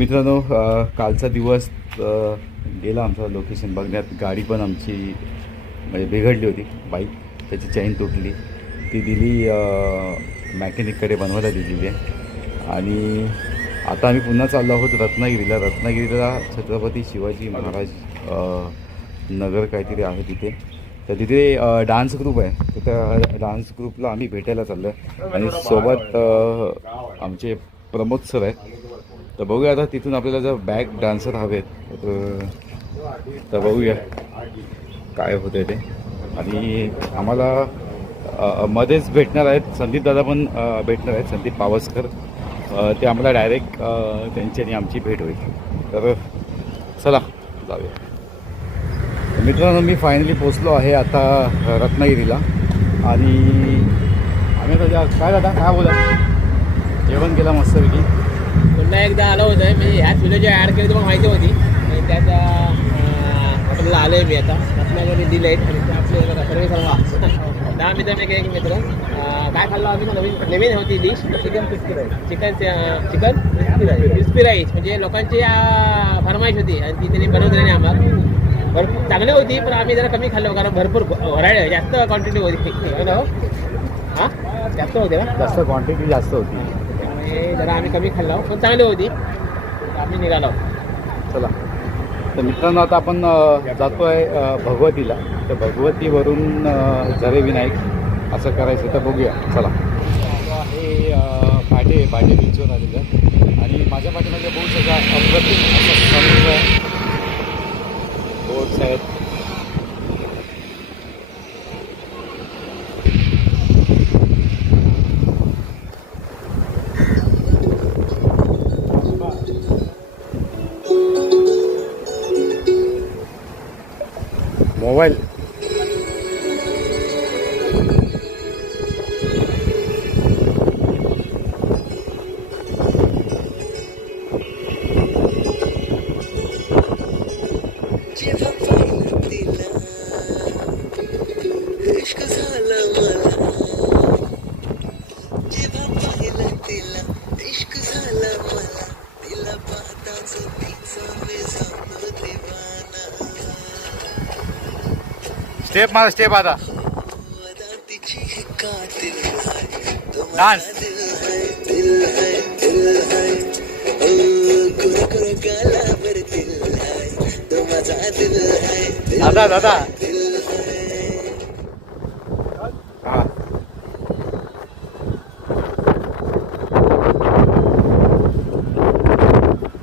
मित्रांनो कालचा दिवस गेला आमचा लोकेशन बघण्यात. गाडी पण आमची म्हणजे बिघडली होती बाईक. त्याची चैन तुटली. ती दिली मॅकॅनिककडे बनवायला दिलेली आहे. आणि आता आम्ही पुन्हा चाललो आहोत रत्नागिरीला. रत्नागिरीला छत्रपती शिवाजी महाराज नगर काहीतरी आहे तिथे. तर तिथे डान्स ग्रुप आहे. तर त्या डान्स ग्रुपला आम्ही भेटायला चाललो आहे आणि सोबत आमचे प्रमोद सर आहेत. तर बघूया आता तिथून आपल्याला जर बॅक डान्सर हवेत तर तर बघूया काय होते ते. आणि आम्हाला मध्येच भेटणार आहेत संदीप दादा पण भेटणार आहेत संदीप पावसकर. ते आम्हाला डायरेक्ट त्यांची आणि आमची भेट होईल. तर चला जाऊया. मित्रांनो मी फायनली पोचलो आहे आता रत्नागिरीला. आणि आम्ही आता काय दादा काय बोला जेवण केलं मस्तपैकी. पुन्हा एकदा आलो होतं मी. ह्याच व्हिडिओची ॲड केली तुम्हाला माहिती होती. आणि त्यात हॉटेलला आलो आहे मी आता. रत्नागिरी दिले आहेत. आणि आपले सर्व सर्व दहा मित्र मी एक मित्र. काय खाल्लं आम्ही नवीन नवीन होती dish chicken crispy rice chicken chicken crispy rice crispy rice म्हणजे लोकांची फरमाईश होती. आणि ती त्यांनी बनवलेली आम्हाला. भरपूर चांगली होती पण आम्ही जरा कमी खाल्लो कारण भरपूर व्हरायटी जास्त क्वांटिटी होती? हां? जास्त होते ना? जास्त क्वांटिटी जास्त होती. जरा आम्ही कमी खाल्लो पण चांगली होती. आम्ही निघालो चला. तर मित्रांनो आता आपण जातो आहे भगवतीला. तर भगवतीवरून झरे विनायक असं करायचं तर बघूया. चला. हे पाटे पाटे बीचवर आलेलं. आणि माझ्या पाठीमागे बहुत सगळा अप्रतिम असं मोबाईल जेव्हा स्टेप माझा दिल आता दिल दादा दादा